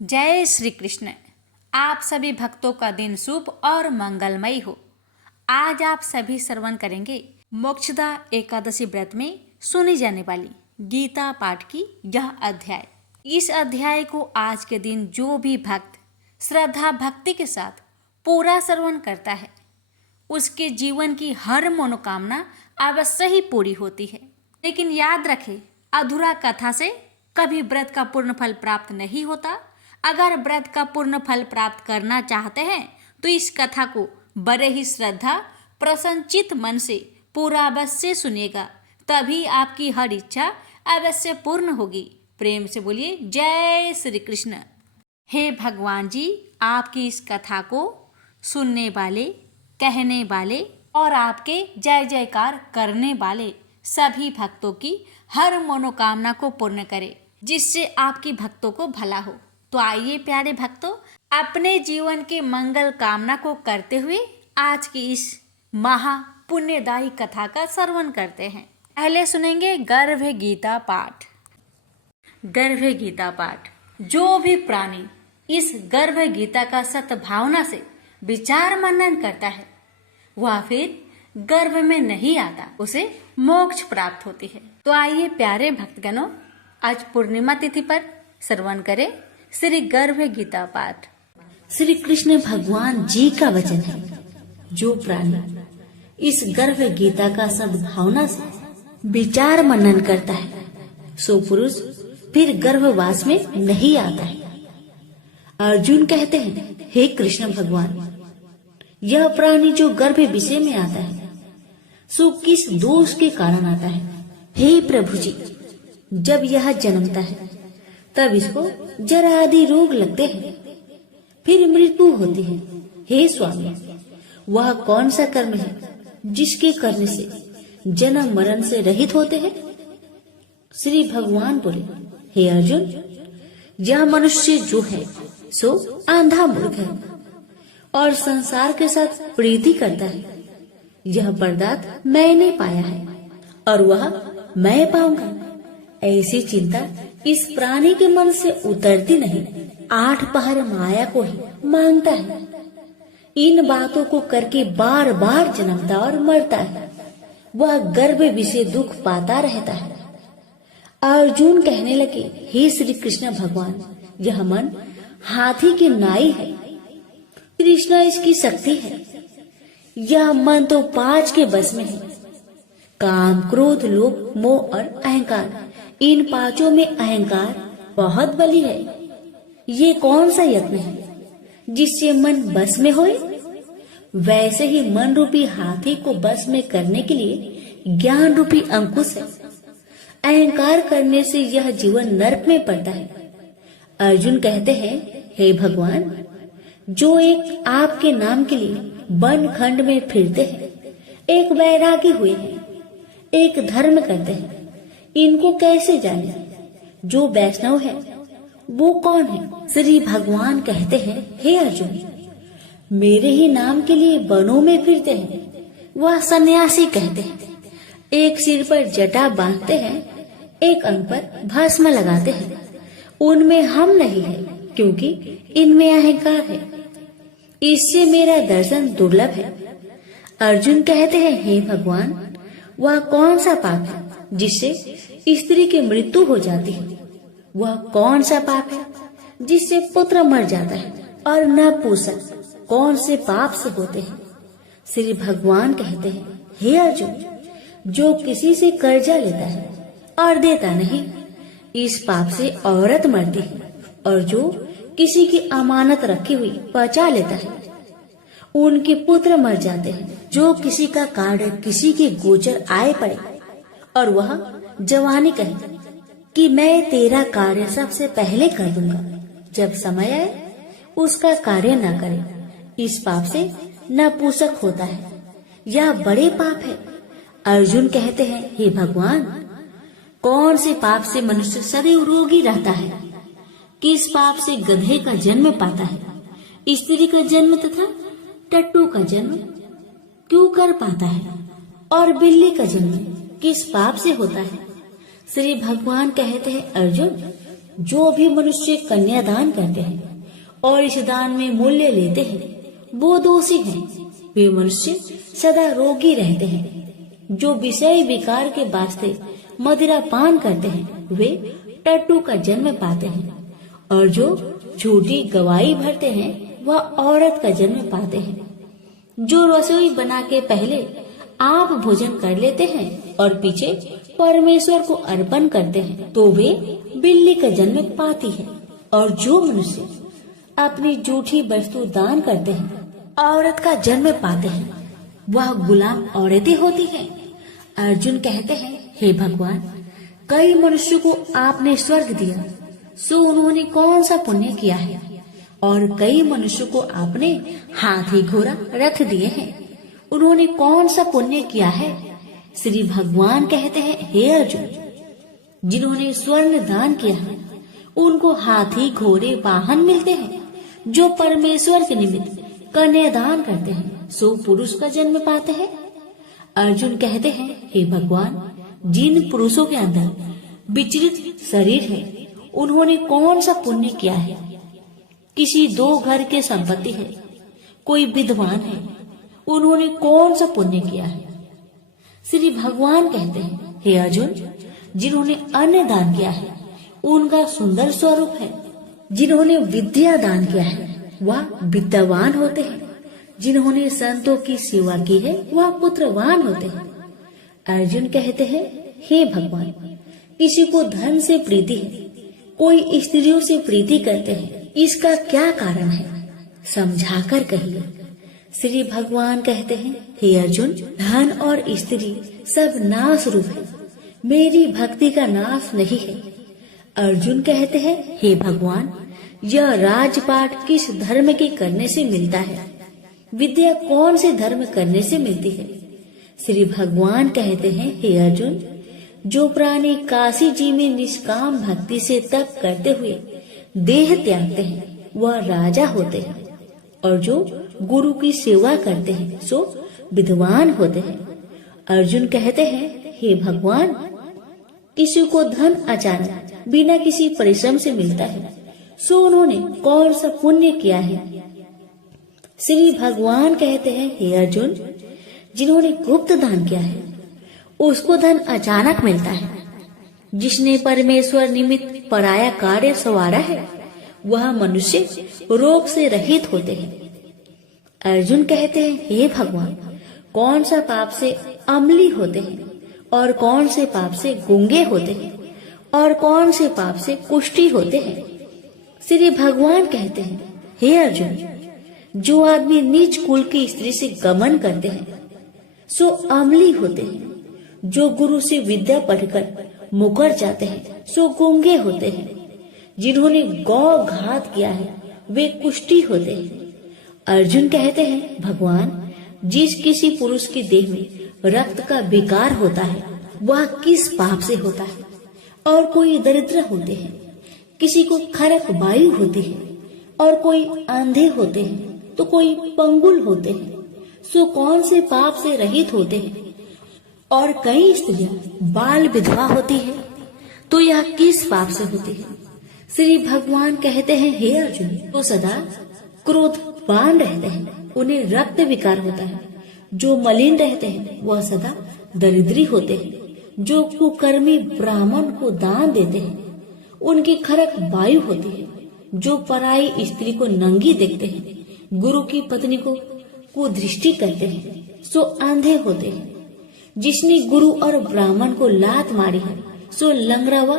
जय श्री कृष्ण। आप सभी भक्तों का दिन शुभ और मंगलमय हो। आज आप सभी श्रवण करेंगे मोक्षदा एकादशी व्रत में सुनी जाने वाली गीता पाठ की यह अध्याय। इस अध्याय को आज के दिन जो भी भक्त श्रद्धा भक्ति के साथ पूरा श्रवण करता है उसके जीवन की हर मनोकामना अवश्य ही पूरी होती है। लेकिन याद रखें, अधूरा कथा से कभी व्रत का पूर्ण फल प्राप्त नहीं होता। अगर व्रत का पूर्ण फल प्राप्त करना चाहते हैं तो इस कथा को बड़े ही श्रद्धा प्रसन्नचित मन से पूरा अवश्य सुनिएगा, तभी आपकी हर इच्छा अवश्य पूर्ण होगी। प्रेम से बोलिए जय श्री कृष्ण। हे भगवान जी, आपकी इस कथा को सुनने वाले, कहने वाले और आपके जय जयकार करने वाले सभी भक्तों की हर मनोकामना को पूर्ण करे, जिससे आपकी भक्तों को भला हो। तो आइए प्यारे भक्तों, अपने जीवन के मंगल कामना को करते हुए आज की इस महा पुण्यदायी कथा का श्रवण करते हैं। पहले सुनेंगे गर्भ गीता पाठ। गर्भ गीता पाठ। जो भी प्राणी इस गर्भ गीता का सद्भावना से विचार मनन करता है वह फिर गर्भ में नहीं आता, उसे मोक्ष प्राप्त होती है। तो आइए प्यारे भक्तगणों, आज पूर्णिमा तिथि पर श्रवण करें श्री गर्भ गीता पाठ। श्री कृष्ण भगवान जी का वचन है, जो प्राणी इस गर्भ गीता का सद्भावना से विचार मनन करता है सो पुरुष फिर गर्भवास में नहीं आता है। अर्जुन कहते हैं, हे कृष्ण भगवान, यह प्राणी जो गर्भ विषय में आता है सो किस दोष के कारण आता है? हे प्रभु जी, जब यह जन्मता है तब इसको जरा आदि रोग लगते हैं, फिर मृत्यु होती है। हे स्वामी, वह कौन सा कर्म है जिसके करने से जन्म मरण से रहित होते हैं? श्री भगवान बोले, हे अर्जुन, यह मनुष्य जो है सो आंधा मूर्ख है और संसार के साथ प्रीति करता है। यह पदार्थ मैंने पाया है और वह मैं पाऊंगा, ऐसी चिंता इस प्राणी के मन से उतरती नहीं। 8 पहर माया को ही मांगता है। इन बातों को करके बार बार जन्मता और मरता है। वह गर्भ विषय दुख पाता रहता है। अर्जुन कहने लगे, हे श्री कृष्ण भगवान, यह मन हाथी की नाई है, कृष्णा इसकी शक्ति है। यह मन तो 5 के बस में है, काम, क्रोध, लोभ, मोह और अहंकार। इन 5 में अहंकार बहुत बली है। ये कौन सा यत्न है जिससे मन बस में होए? वैसे ही मन रूपी हाथी को बस में करने के लिए ज्ञान रूपी अंकुश है। अहंकार करने से यह जीवन नरक में पड़ता है। अर्जुन कहते हैं, हे भगवान, जो एक आपके नाम के लिए वन खंड में फिरते हैं, एक वैरागी हुए हैं, एक धर्म करते हैं, इनको कैसे जाने? जो वैष्णव है वो कौन है? श्री भगवान कहते हैं, हे अर्जुन, मेरे ही नाम के लिए वनों में फिरते हैं वह सन्यासी कहते हैं। एक सिर पर जटा बांधते हैं, एक अंग पर भस्म लगाते हैं। उनमें हम नहीं है, क्योंकि इनमें अहंकार है। इससे मेरा दर्शन दुर्लभ है। अर्जुन कहते हैं, हे भगवान, वह कौन सा पाप है जिससे स्त्री की मृत्यु हो जाती है? वह कौन सा पाप है जिससे पुत्र मर जाता है और नपुंसक कौन से पाप से होते हैं? श्री भगवान कहते हैं, हे अर्जुन, जो किसी से कर्जा लेता है और देता नहीं, इस पाप से औरत मरती है। और जो किसी की अमानत रखी हुई बचा लेता है, उनके पुत्र मर जाते हैं। जो किसी का कार्य किसी के गोचर आए पड़े और वह जवानी कहे कि मैं तेरा कार्य सबसे पहले कर दूंगा, जब समय आए उसका कार्य न करे, इस पाप से नपुंसक होता है। यह बड़े पाप है। अर्जुन कहते हैं, हे भगवान, कौन से पाप से मनुष्य सदैव रोगी रहता है? किस पाप से गधे का जन्म पाता है, स्त्री का जन्म तथा टट्टू का जन्म क्यों कर पाता है, और बिल्ली का जन्म किस पाप से होता है? श्री भगवान कहते हैं, अर्जुन, जो भी मनुष्य कन्यादान करते हैं और इस दान में मूल्य लेते हैं वो दोषी हैं। वे मनुष्य सदा रोगी रहते हैं। जो विषय विकार के वास्ते मदिरा पान करते हैं वे टट्टू का जन्म पाते हैं, और जो झूठी गवाही भरते हैं वह औरत का जन्म पाते हैं। जो रसोई बना के पहले आप भोजन कर लेते हैं और पीछे परमेश्वर को अर्पण करते हैं तो वे बिल्ली का जन्म पाती है। और जो मनुष्य अपनी झूठी वस्तु दान करते हैं औरत का जन्म पाते हैं वह गुलाम औरतें होती हैं। अर्जुन कहते हैं, हे भगवान, कई मनुष्य को आपने स्वर्ग दिया, सो उन्होंने कौन सा पुण्य किया है? और कई मनुष्य को आपने हाथी घोड़ा रथ दिए हैं, उन्होंने कौन सा पुण्य किया है? श्री भगवान कहते हैं, हे अर्जुन, जिन्होंने स्वर्ण दान किया है उनको हाथी घोड़े वाहन मिलते हैं। जो परमेश्वर के निमित्त कन्यादान करते हैं सो पुरुष का जन्म पाते हैं। अर्जुन कहते हैं, हे भगवान, जिन पुरुषों के अंदर विचलित शरीर है उन्होंने कौन सा पुण्य किया है? किसी 2 घर के संपत्ति है, कोई विद्वान है, उन्होंने कौन सा पुण्य किया है? श्री भगवान कहते हैं, हे अर्जुन, जिन्होंने अन्न दान किया है उनका सुंदर स्वरूप है। जिन्होंने विद्या दान किया है वह विद्यावान होते हैं। जिन्होंने संतों की सेवा की है वह पुत्रवान होते हैं। अर्जुन कहते हैं, हे भगवान, किसी को धन से प्रीति है, कोई स्त्रियों से प्रीति करते हैं, इसका क्या कारण है? समझाकर कहिए। श्री भगवान कहते हैं, हे अर्जुन, धन और स्त्री सब नाश रूप है, मेरी भक्ति का नाश नहीं है। अर्जुन कहते हैं, हे भगवान, यह राजपाट किस धर्म के करने से मिलता है? विद्या कौन से धर्म करने से मिलती है? श्री भगवान कहते हैं, हे अर्जुन, जो प्राणी काशी जी में निष्काम भक्ति से तप करते हुए देह त्यागते हैं वह राजा होते हैं, और जो गुरु की सेवा करते हैं सो विद्वान होते हैं। अर्जुन कहते हैं, हे भगवान, किसी को धन अचानक बिना किसी परिश्रम से मिलता है, सो उन्होंने कौन सा पुण्य किया है? श्री भगवान कहते हैं, हे अर्जुन, जिन्होंने गुप्त दान किया है उसको धन अचानक मिलता है। जिसने परमेश्वर निमित्त पराया कार्य संवारा है वह मनुष्य रोग से रहित होते हैं। अर्जुन कहते हैं, हे भगवान, कौन सा पाप से अम्ली होते हैं और कौन से पाप से गूंगे होते हैं और कौन से पाप से कुष्ठी होते हैं? श्री भगवान कहते हैं, हे अर्जुन, जो आदमी नीच कुल की स्त्री से गमन करते हैं सो अम्ली होते हैं। जो गुरु से विद्या पढ़कर मुकर जाते हैं सो गूंगे होते हैं। जिन्होंने गौ घात किया है वे कुष्ठी होते हैं। अर्जुन कहते हैं, भगवान, जिस किसी पुरुष के देह में रक्त का विकार होता है वह किस पाप से होता है? और कोई दरिद्र होते हैं, किसी को खरक वायु होती है, और कोई अंधे होते हैं तो कोई पंगुल होते हैं, सो कौन से पाप से रहित होते हैं? और कई स्त्रियां बाल विधवा होती है तो यह किस पाप से होती है? श्री भगवान कहते हैं, हे अर्जुन, तो सदा क्रोधवान रहते हैं उन्हें रक्त विकार होता है। जो मलिन रहते हैं वह सदा दरिद्री होते हैं। जो कुकर्मी ब्राह्मण को दान देते हैं उनकी खरक वायु होती है। जो पराई स्त्री को नंगी देखते हैं, गुरु की पत्नी को कुदृष्टि करते हैं सो अंधे होते हैं। जिसने गुरु और ब्राह्मण को लात मारी है सो लंगड़ा व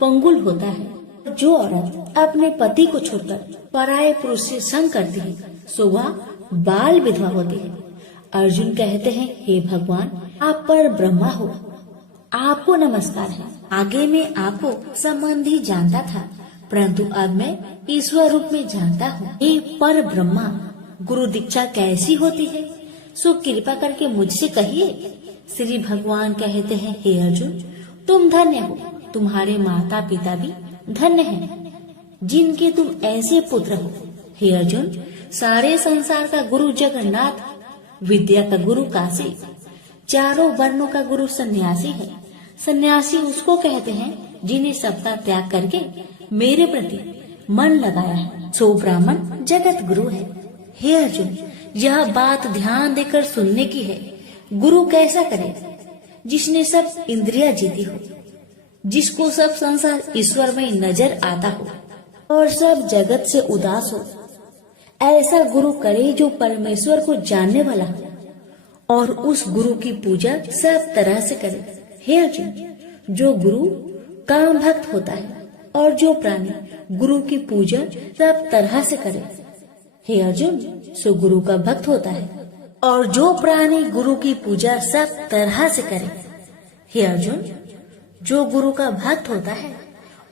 पंगुल होता है। जो औरत अपने पति को छोड़कर पराये पुरुष से संग करती है सो वह बाल विधवा होती है। अर्जुन कहते हैं, हे भगवान, आप पर ब्रह्मा हो, आपको नमस्कार है। आगे मैं आपको संबंधी जानता था, परंतु अब मैं ईश्वर रूप में जानता हूँ। हे पर ब्रह्मा, गुरु दीक्षा कैसी होती है सो कृपा करके मुझसे कहिए। श्री भगवान कहते हैं, हे अर्जुन, तुम धन्य हो, तुम्हारे माता पिता भी धन्य हैं, जिनके तुम ऐसे पुत्र हो। हे अर्जुन, सारे संसार का गुरु जगन्नाथ, विद्या का गुरु काशी, चारों वर्णों का गुरु सन्यासी है। सन्यासी उसको कहते हैं जिन्हें सबका त्याग करके मेरे प्रति मन लगाया है, सो ब्राह्मण जगत गुरु है। हे अर्जुन, यह बात ध्यान देकर सुनने की है। गुरु कैसा करे? जिसने सब इंद्रियां जीती हो, जिसको सब संसार ईश्वर में नजर आता हो और सब जगत से उदास हो। ऐसा गुरु करे जो परमेश्वर को जानने वाला हो और उस गुरु की पूजा सब तरह से करे। हे अर्जुन, जो गुरु काम भक्त होता है और जो प्राणी गुरु की पूजा सब तरह से करे। हे अर्जुन, सो गुरु का भक्त होता है और जो प्राणी गुरु की पूजा सब तरह से करे। हे अर्जुन, जो गुरु का भक्त होता है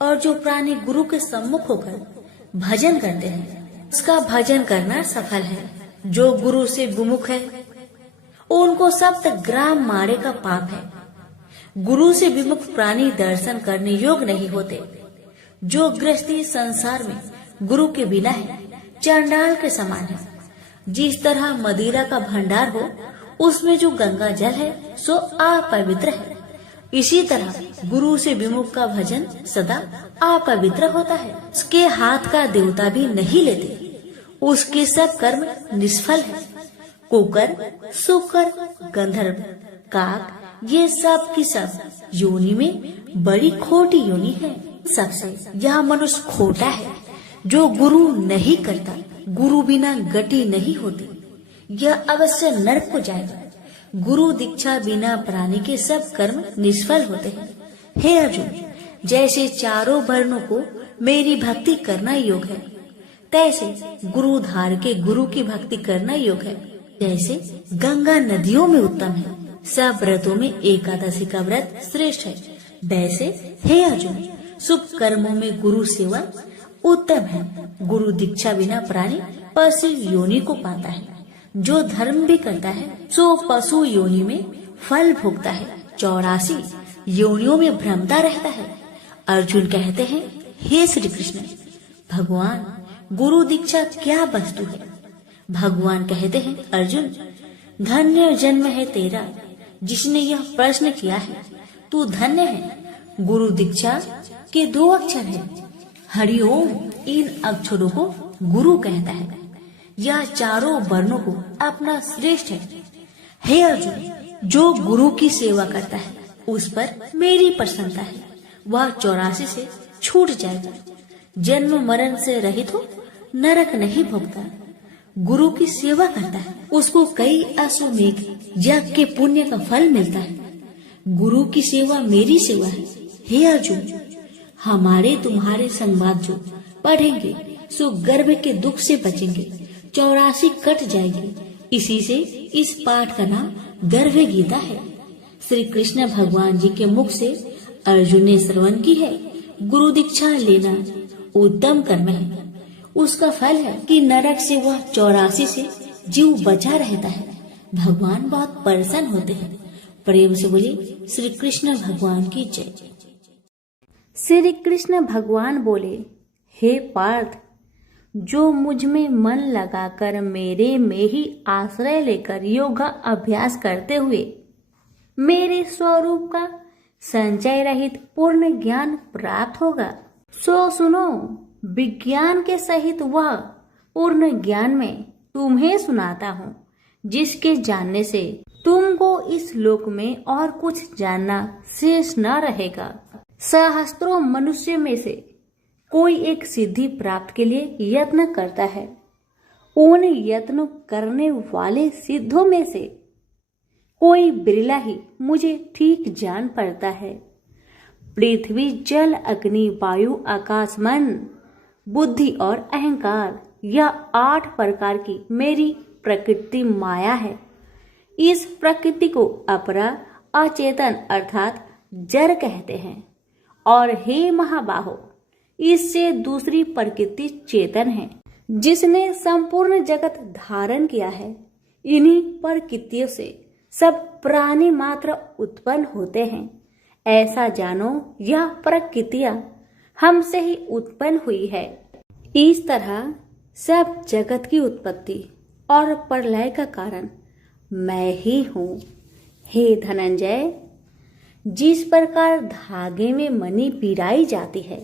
और जो प्राणी गुरु के सम्मुख होकर भजन करते हैं, उसका भजन करना सफल है। जो गुरु से विमुख है, उनको सप्तग्राम मारे का पाप है। गुरु से विमुख प्राणी दर्शन करने योग्य नहीं होते। जो गृहस्थी संसार में गुरु के बिना है, चांडाल के समान है। जिस तरह मदिरा का भंडार हो, उसमें जो गंगा जल है सो अपवित्र है, इसी तरह गुरु से विमुख का भजन सदा अपवित्र होता है। उसके हाथ का देवता भी नहीं लेते, उसके सब कर्म निष्फल है। कुकर, सुकर, गंधर्व, काक, ये सब की सब योनि में बड़ी खोटी योनि है। सबसे यह मनुष्य खोटा है जो गुरु नहीं करता। गुरु बिना गति नहीं होती, यह अवश्य नरक को जाएगा। गुरु दीक्षा बिना प्राणी के सब कर्म निष्फल होते हैं। हे अर्जुन, जैसे चारों वर्णों को मेरी भक्ति करना योग है, तैसे गुरु धार के गुरु की भक्ति करना योग है। जैसे गंगा नदियों में उत्तम है, सब व्रतों में एकादशी का व्रत श्रेष्ठ है, वैसे हे अर्जुन, शुभ कर्मों में गुरु सेवा उत्तम है। गुरु दीक्षा बिना प्राणी पशु योनि को पाता है। जो धर्म भी करता है सो पशु योनि में फल भोगता है, 84 योनियों में भ्रमता रहता है। अर्जुन कहते हैं, हे श्री कृष्ण, भगवान गुरु दीक्षा क्या वस्तु है? भगवान कहते हैं, अर्जुन धन्य जन्म है तेरा जिसने यह प्रश्न किया है। तू धन्य है। गुरु दीक्षा के 2 अक्षर हैं, हरिओम। इन अक्षरों को गुरु कहता है। यह चारों वर्णों को अपना श्रेष्ठ है। हे अर्जुन, जो गुरु की सेवा करता है उस पर मेरी प्रसन्नता है। वह 84 से छूट जाएगा, जन्म मरण से रहित हो, नरक नहीं भोगता। गुरु की सेवा करता है, उसको कई अश्वमेध यज्ञ के पुण्य का फल मिलता है। गुरु की सेवा मेरी सेवा है। हे अर्जुन, हमारे तुम्हारे संवाद जो पढ़ेंगे सो गर्भ के दुख से बचेंगे, 84 कट जाएगी। इसी से इस पाठ का नाम गर्भ गीता है। श्री कृष्ण भगवान जी के मुख से अर्जुन ने श्रवण की है। गुरु दीक्षा लेना उत्तम कर्म है। उसका फल है कि नरक से वह 84 से जीव बचा रहता है। भगवान बहुत प्रसन्न होते हैं। प्रेम से बोले श्री कृष्ण भगवान की जय। श्री कृष्ण भगवान बोले, हे पार्थ, जो मुझ में मन लगाकर मेरे में ही आश्रय लेकर योगा अभ्यास करते हुए मेरे स्वरूप का संचय रहित पूर्ण ज्ञान प्राप्त होगा, सो सुनो, विज्ञान के सहित वह पूर्ण ज्ञान में तुम्हें सुनाता हूँ, जिसके जानने से तुमको इस लोक में और कुछ जानना शेष न रहेगा। सहस्त्रों मनुष्य में से कोई एक सिद्धि प्राप्त के लिए यत्न करता है। उन यत्न करने वाले सिद्धों में से कोई बिरला ही मुझे ठीक जान पड़ता है। पृथ्वी, जल, अग्नि, वायु, आकाश, मन, बुद्धि और अहंकार, यह 8 प्रकार की मेरी प्रकृति माया है। इस प्रकृति को अपरा, अचेतन अर्थात जड़ कहते हैं। और हे महाबाहो, इससे दूसरी प्रकृति चेतन है, जिसने संपूर्ण जगत धारण किया है। इन्हीं प्रकृतियों से सब प्राणी मात्र उत्पन्न होते हैं। ऐसा जानो, यह प्रकृतियां हमसे ही उत्पन्न हुई है। इस तरह सब जगत की उत्पत्ति और प्रलय का कारण मैं ही हूँ। हे धनंजय, जिस प्रकार धागे में मणि पिराई जाती है,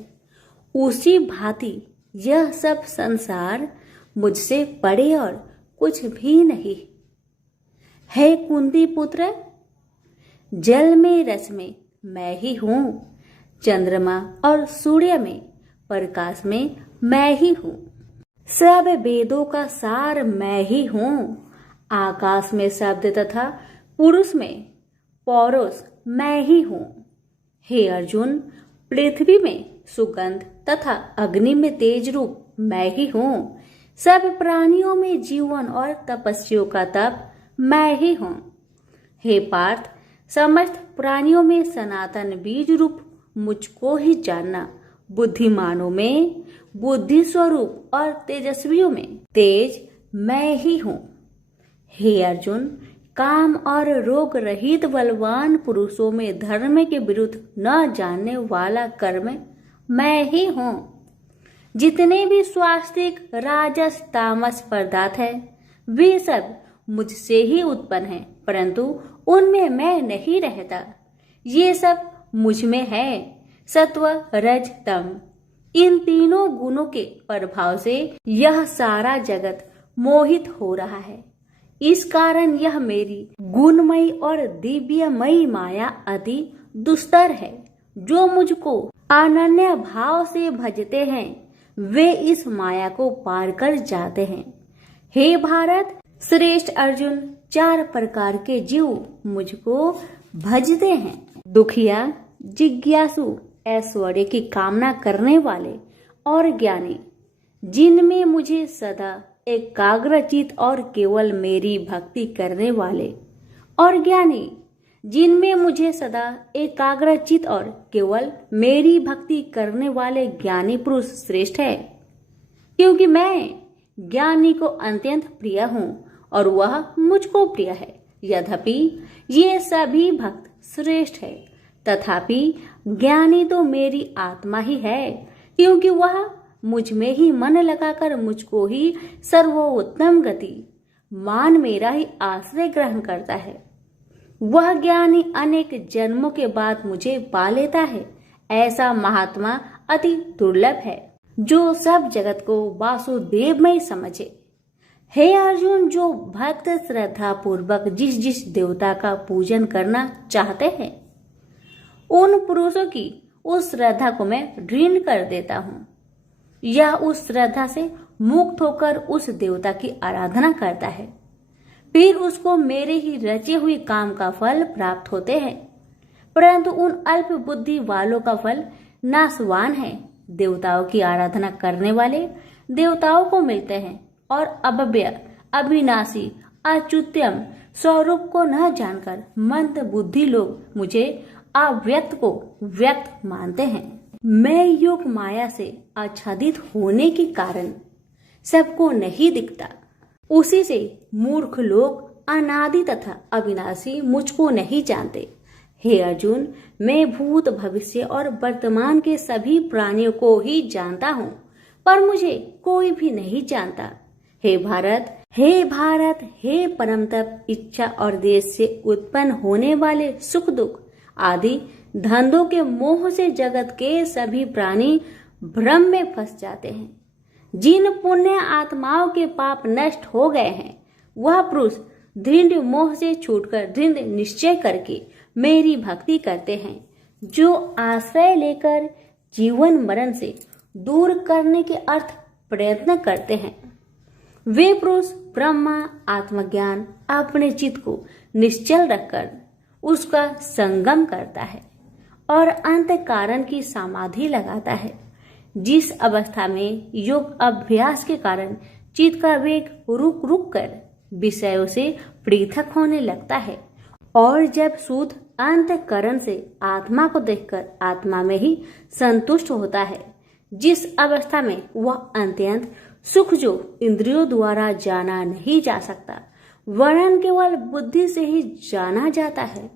उसी भांति यह सब संसार मुझसे परे और कुछ भी नहीं। हे कुंती पुत्र, जल में रस में मैं ही हूं, चंद्रमा और सूर्य में प्रकाश में मैं ही हूं, सब वेदों का सार मैं ही हूं, आकाश में शब्द तथा पुरुष में पौरुष मैं ही हूं। हे अर्जुन, पृथ्वी में सुगंध तथा अग्नि में तेज रूप मैं ही हूं, सब प्राणियों में जीवन और तपस्वियों का तप मैं ही हूं। हे पार्थ, समस्त प्राणियों में सनातन बीज रूप मुझको ही जानना, बुद्धिमानों में बुद्धि स्वरूप और तेजस्वियों में तेज मैं ही हूं। हे अर्जुन, काम और रोग रहित बलवान पुरुषों में धर्म के विरुद्ध न जानने वाला कर्म मैं ही हूं। जितने भी स्वास्तिक राजस तामस पदार्थ है, वे सब मुझसे ही उत्पन्न हैं, परंतु उनमें मैं नहीं रहता। ये सब मुझ में है। सत्व रज तम, इन तीनों गुणों के प्रभाव से यह सारा जगत मोहित हो रहा है। इस कारण यह मेरी गुणमयी और दिव्यमयी माया अति दुस्तर है। जो मुझको अनन्य भाव से भजते हैं, वे इस माया को पार कर जाते हैं। हे भारत श्रेष्ठ अर्जुन, 4 प्रकार के जीव मुझको भजते हैं। दुखिया, जिज्ञासु, ऐश्वर्य की कामना करने वाले और ज्ञानी, जिनमें मुझे सदा एकाग्रचित और केवल मेरी भक्ति करने वाले, और ज्ञानी जिनमें मुझे सदा एकाग्रचित और केवल मेरी भक्ति करने वाले ज्ञानी पुरुष श्रेष्ठ है। क्योंकि मैं ज्ञानी को अत्यंत प्रिय हूँ और वह मुझको प्रिय है। यद्यपि ये सभी भक्त श्रेष्ठ है, तथापि ज्ञानी तो मेरी आत्मा ही है, क्योंकि वह मुझ में ही मन लगाकर मुझको ही सर्वोत्तम गति मान मेरा ही आश्रय ग्रहण करता है। वह ज्ञानी अनेक जन्मों के बाद मुझे पा लेता है। ऐसा महात्मा अति दुर्लभ है, जो सब जगत को वासुदेवमय समझे। हे अर्जुन, जो भक्त श्रद्धा पूर्वक जिस जिस देवता का पूजन करना चाहते हैं, उन पुरुषों की उस श्रद्धा को मैं दृढ़ कर देता हूँ। यह उस श्रद्धा से मुक्त होकर उस देवता की आराधना करता है, फिर उसको मेरे ही रचे हुए काम का फल प्राप्त होते हैं। परंतु उन अल्प बुद्धि वालों का फल नाशवान है। देवताओं की आराधना करने वाले देवताओं को मिलते हैं और अव्यय, अविनाशी, अच्युत्यम स्वरूप को न जानकर मंद बुद्धि लोग मुझे अव्यक्त को व्यक्त मानते हैं। मैं योग माया से आच्छादित होने के कारण सबको नहीं दिखता। उसी से मूर्ख लोग अनादि तथा अविनाशी मुझको नहीं जानते। हे अर्जुन, मैं भूत भविष्य और वर्तमान के सभी प्राणियों को ही जानता हूँ, पर मुझे कोई भी नहीं जानता। हे भारत, हे परम तप, इच्छा और देश से उत्पन्न होने वाले सुख दुख आदि धंधों के मोह से जगत के सभी प्राणी भ्रम में फंस जाते हैं। जिन पुण्य आत्माओं के पाप नष्ट हो गए हैं, वह पुरुष दृढ़ मोह से छूटकर दृढ़ निश्चय करके मेरी भक्ति करते हैं, जो आश्रय लेकर जीवन मरण से दूर करने के अर्थ प्रयत्न करते हैं। वे पुरुष ब्रह्मा आत्मज्ञान अपने चित्त को निश्चल रखकर उसका संगम करता है और अंत कारण की समाधि लगाता है, जिस अवस्था में योग अभ्यास के कारण चित्त का वेग रुक रुक कर विषयों से पृथक होने लगता है, और जब शुद्ध अंतःकरण से आत्मा को देखकर आत्मा में ही संतुष्ट होता है, जिस अवस्था में वह अत्यंत सुख जो इंद्रियों द्वारा जाना नहीं जा सकता, वरन केवल बुद्धि से ही जाना जाता है,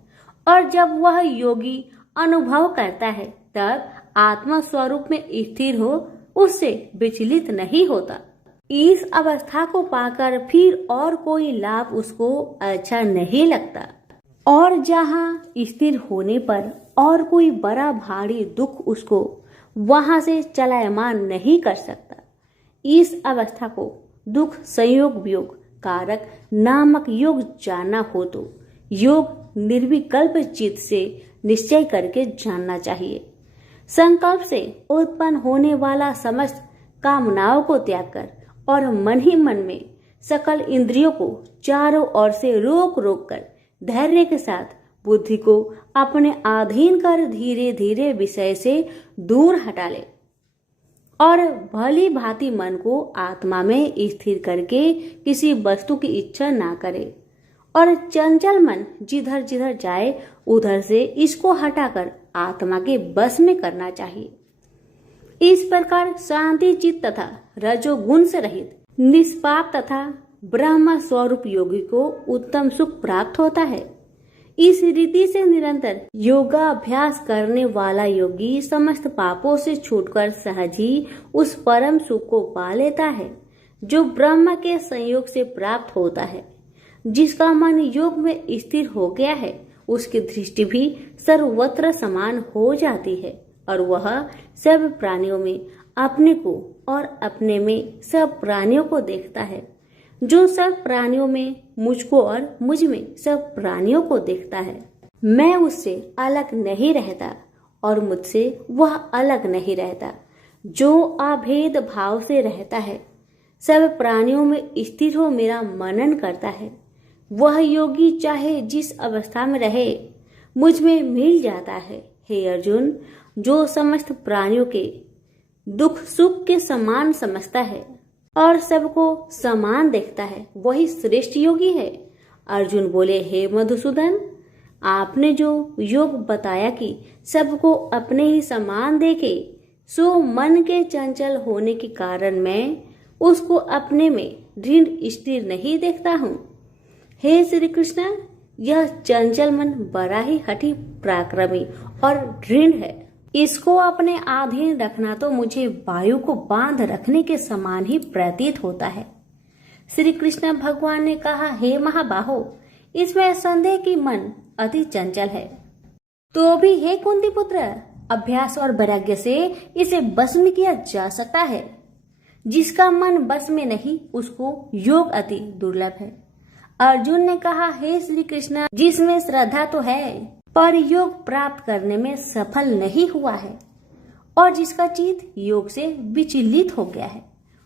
और जब वह योगी अनुभव करता है, तब आत्मा स्वरूप में स्थिर हो उससे विचलित नहीं होता। इस अवस्था को पाकर फिर और कोई लाभ उसको अच्छा नहीं लगता, और जहाँ स्थिर होने पर और कोई बड़ा भारी दुख उसको वहां से चलायमान नहीं कर सकता, इस अवस्था को दुख संयोग वियोग कारक नामक योग जानना हो तो योग निर्विकल्प चित्त से निश्चय करके जानना चाहिए। संकल्प से उत्पन्न होने वाला समस्त कामनाओं को त्याग कर और मन ही मन में सकल इंद्रियों को चारों ओर से रोक रोक कर धैर्य के साथ बुद्धि को अपने अधीन कर धीरे धीरे विषय से दूर हटा ले और भली भांति मन को आत्मा में स्थिर करके किसी वस्तु की इच्छा ना करे और चंचल मन जिधर जिधर जाए उधर से इसको हटाकर आत्मा के बस में करना चाहिए। इस प्रकार शांति चित्त तथा रजोगुण से रहित निष्पाप तथा ब्रह्म स्वरूप योगी को उत्तम सुख प्राप्त होता है। इस रीति से निरंतर योगाभ्यास करने वाला योगी समस्त पापों से छूटकर सहज ही उस परम सुख को पा लेता है जो ब्रह्म के संयोग से प्राप्त होता है। जिसका मन योग में स्थिर हो गया है उसकी दृष्टि भी सर्वत्र समान हो जाती है और वह सब प्राणियों में अपने को और अपने में सब प्राणियों को देखता है। जो सब प्राणियों में मुझको और मुझ में सब प्राणियों को देखता है। मैं उससे अलग नहीं रहता और मुझसे वह अलग नहीं रहता। जो अभेद भाव से रहता है सब प्राणियों में स्थिर हो मेरा मनन करता है, वह योगी चाहे जिस अवस्था में रहे मुझ में मिल जाता है। हे अर्जुन, जो समस्त प्राणियों के दुख सुख के समान समझता है और सबको समान देखता है वही श्रेष्ठ योगी है। अर्जुन बोले, हे मधुसूदन, आपने जो योग बताया कि सबको अपने ही समान देखे सो मन के चंचल होने के कारण मैं उसको अपने में दृढ़ स्थिर नहीं देखता हूँ। हे श्री कृष्ण, यह चंचल मन बड़ा ही हठी पराक्रमी और दृढ़ है। इसको अपने अधीन रखना तो मुझे वायु को बांध रखने के समान ही प्रतीत होता है। श्री कृष्ण भगवान ने कहा, हे महाबाहो, इसमें संदेह की मन अति चंचल है। तो भी हे कुंती पुत्र, अभ्यास और वैराग्य से इसे बस में किया जा सकता है। जिसका मन बस में नहीं उसको योग अति दुर्लभ है। अर्जुन ने कहा, हे श्री कृष्ण, जिसमें श्रद्धा तो है पर योग प्राप्त करने में सफल नहीं हुआ है और जिसका चित्त योग से विचलित हो गया है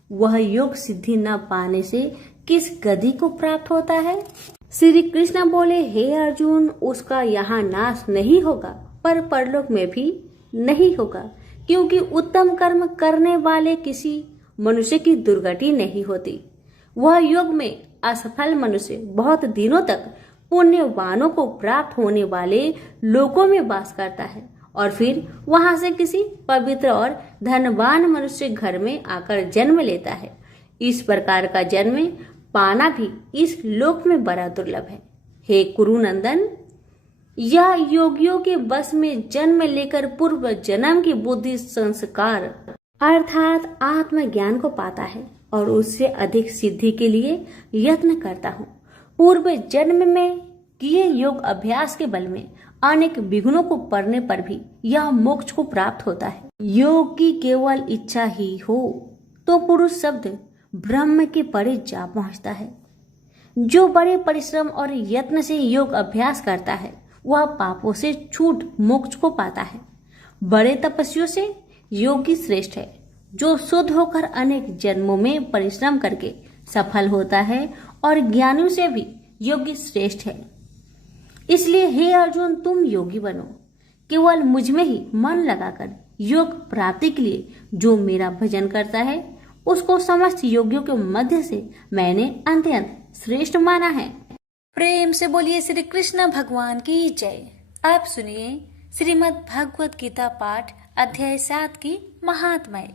वह योग सिद्धि न पाने से किस गति को प्राप्त होता है। श्री कृष्ण बोले, हे अर्जुन, उसका यहाँ नाश नहीं होगा पर परलोक में भी नहीं होगा, क्योंकि उत्तम कर्म करने वाले किसी मनुष्य की दुर्गति नहीं होती। वह योग में असफल मनुष्य बहुत दिनों तक पुण्यवानों को प्राप्त होने वाले लोकों में वास करता है और फिर वहां से किसी पवित्र और धनवान मनुष्य घर में आकर जन्म लेता है। इस प्रकार का जन्म पाना भी इस लोक में बड़ा दुर्लभ है। हे कुरुनंदन, यह योगियों के बस में जन्म लेकर पूर्व जन्म की बुद्धि संस्कार अर्थात आत्मज्ञान को पाता है और उससे अधिक सिद्धि के लिए यत्न करता हूँ। पूर्व जन्म में किए योग अभ्यास के बल में अनेक विघ्नों को पड़ने पर भी यह मोक्ष को प्राप्त होता है। योग की केवल इच्छा ही हो तो पुरुष शब्द ब्रह्म के परे जा पहुंचता है। जो बड़े परिश्रम और यत्न से योग अभ्यास करता है वह पापों से छूट मोक्ष को पाता है। बड़े तपस्वियों से योगी श्रेष्ठ है। जो शुद्ध होकर अनेक जन्मों में परिश्रम करके सफल होता है और ज्ञानियों से भी योगी श्रेष्ठ है। इसलिए हे अर्जुन, तुम योगी बनो। केवल मुझ में ही मन लगाकर योग प्राप्ति के लिए जो मेरा भजन करता है उसको समस्त योगियों के मध्य से मैंने अत्यंत श्रेष्ठ माना है। प्रेम से बोलिए श्री कृष्ण भगवान की जय। आप सुनिए श्रीमद् भगवत गीता पाठ अध्याय 7 की महात्म्य।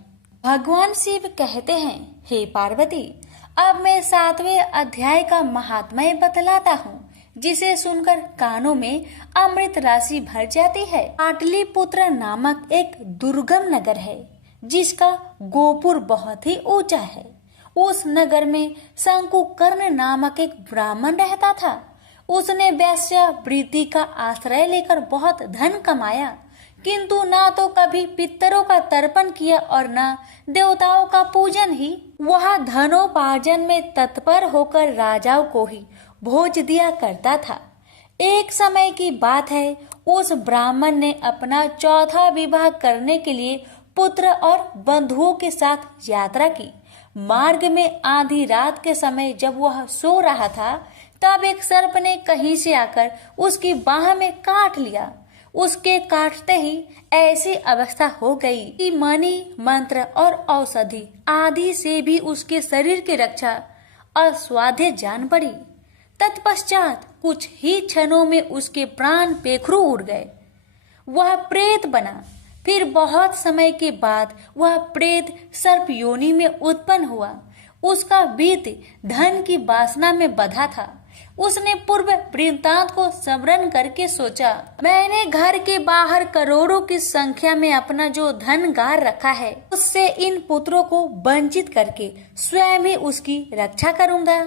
भगवान शिव कहते हैं, हे पार्वती, अब मैं 7वें अध्याय का महात्म्य बतलाता हूँ, जिसे सुनकर कानों में अमृत राशि भर जाती है। पाटलिपुत्र नामक एक दुर्गम नगर है जिसका गोपुर बहुत ही ऊंचा है। उस नगर में शंकुकर्ण नामक एक ब्राह्मण रहता था। उसने वैश्य वृत्ति का आश्रय लेकर बहुत धन कमाया, किंतु ना तो कभी पितरों का तर्पण किया और न देवताओं का पूजन ही। वह धनोपार्जन में तत्पर होकर राजाओं को ही भोज दिया करता था। एक समय की बात है, उस ब्राह्मण ने अपना चौथा विवाह करने के लिए पुत्र और बंधुओं के साथ यात्रा की। मार्ग में आधी रात के समय जब वह सो रहा था, तब एक सर्प ने कहीं से आकर उसकी बाह में काट लिया। उसके काटते ही ऐसी अवस्था हो गई कि मणि, मंत्र और औषधि आदि से भी उसके शरीर की रक्षा असाध्य जान पड़ी। तत्पश्चात कुछ ही क्षणों में उसके प्राण पेखरू उड़ गए। वह प्रेत बना। फिर बहुत समय के बाद वह प्रेत सर्प योनि में उत्पन्न हुआ। उसका बीत धन की वासना में बंधा था। उसने पूर्व वृत्तांत को स्मरण करके सोचा, मैंने घर के बाहर करोड़ों की संख्या में अपना जो धन गार रखा है, उससे इन पुत्रों को वंचित करके स्वयं ही उसकी रक्षा करूंगा।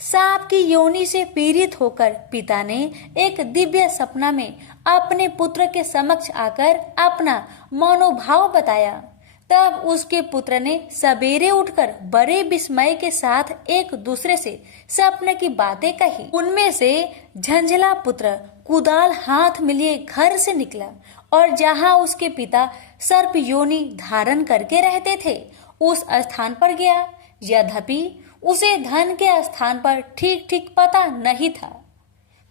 सांप की योनि से पीड़ित होकर पिता ने एक दिव्य सपना में अपने पुत्र के समक्ष आकर अपना मनोभाव बताया। तब उसके पुत्र ने सवेरे उठकर बड़े विस्मय के साथ एक दूसरे से सपने की बातें कही। उनमें से झंझला पुत्र कुदाल हाथ में लिए घर से निकला और जहां उसके पिता सर्प योनि धारण करके रहते थे, उस स्थान पर गया। यद्यपि उसे धन के स्थान पर ठीक ठीक पता नहीं था,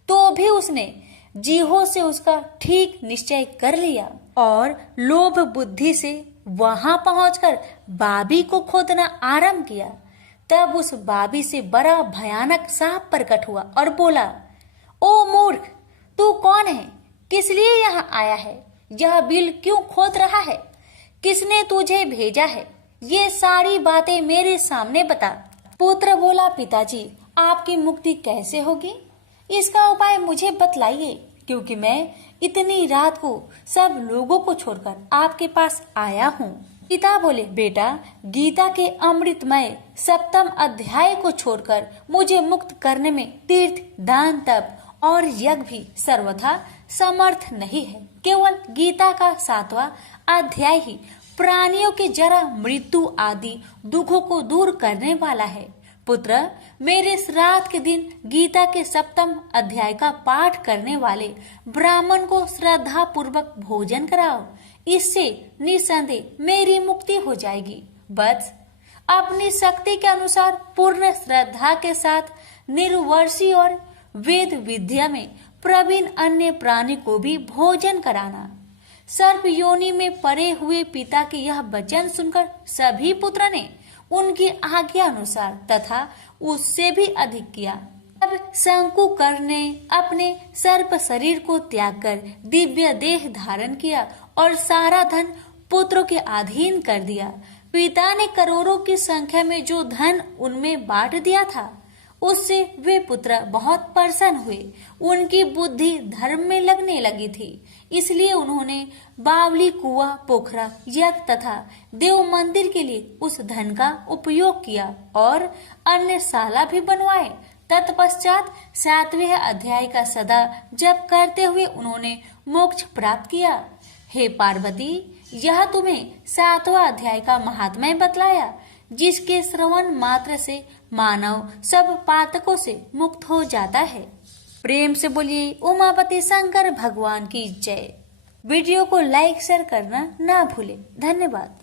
तो भी उसने जीहो से उसका ठीक निश्चय कर लिया और लोभ बुद्धि से वहां पहुंचकर बाबी को खोदना आरंभ किया। तब उस बाबी से बड़ा भयानक सांप प्रकट हुआ और बोला, ओ मूर्ख, तू कौन है? किस लिए यहाँ आया है? यह बिल क्यों खोद रहा है? किसने तुझे भेजा है? ये सारी बातें मेरे सामने बता। पुत्र बोला, पिताजी, आपकी मुक्ति कैसे होगी? इसका उपाय मुझे बतलाइए, क्योंकि मैं इतनी रात को सब लोगों को छोड़कर आपके पास आया हूँ। पिता बोले, बेटा, गीता के अमृतमय 7वें अध्याय को छोड़कर मुझे मुक्त करने में तीर्थ, दान, तप और यज्ञ भी सर्वथा समर्थ नहीं है। केवल गीता का 7वां अध्याय ही प्राणियों के जरा मृत्यु आदि दुखों को दूर करने वाला है। पुत्र, मेरे श्राद्ध के दिन गीता के 7वें अध्याय का पाठ करने वाले ब्राह्मण को श्रद्धा पूर्वक भोजन कराओ। इससे निसंदेह मेरी मुक्ति हो जाएगी। बस अपनी शक्ति के अनुसार पूर्ण श्रद्धा के साथ निर्वर्षी और वेद विद्या में प्रवीण अन्य प्राणी को भी भोजन कराना। सर्प योनि में पड़े हुए पिता के यह वचन सुनकर सभी पुत्र ने उनकी आज्ञा अनुसार तथा उससे भी अधिक किया। अब शंकुकर ने अपने सर्प शरीर को त्याग कर दिव्य देह धारण किया और सारा धन पुत्रों के अधीन कर दिया। पिता ने करोड़ों की संख्या में जो धन उनमें बांट दिया था, उससे वे पुत्र बहुत प्रसन्न हुए। उनकी बुद्धि धर्म में लगने लगी थी, इसलिए उन्होंने बावली, कुआं, पोखरा, यज्ञ तथा देव मंदिर के लिए उस धन का उपयोग किया और अन्य शाला भी बनवाए। तत्पश्चात 7वें अध्याय का सदा जप करते हुए उन्होंने मोक्ष प्राप्त किया। हे पार्वती, यह तुम्हें 7वां अध्याय का महात्म्य बतलाया, जिसके श्रवण मात्र से मानव सब पातकों से मुक्त हो जाता है। प्रेम से बोलिए उमापति शंकर भगवान की जय। वीडियो को लाइक शेयर करना ना भूले। धन्यवाद।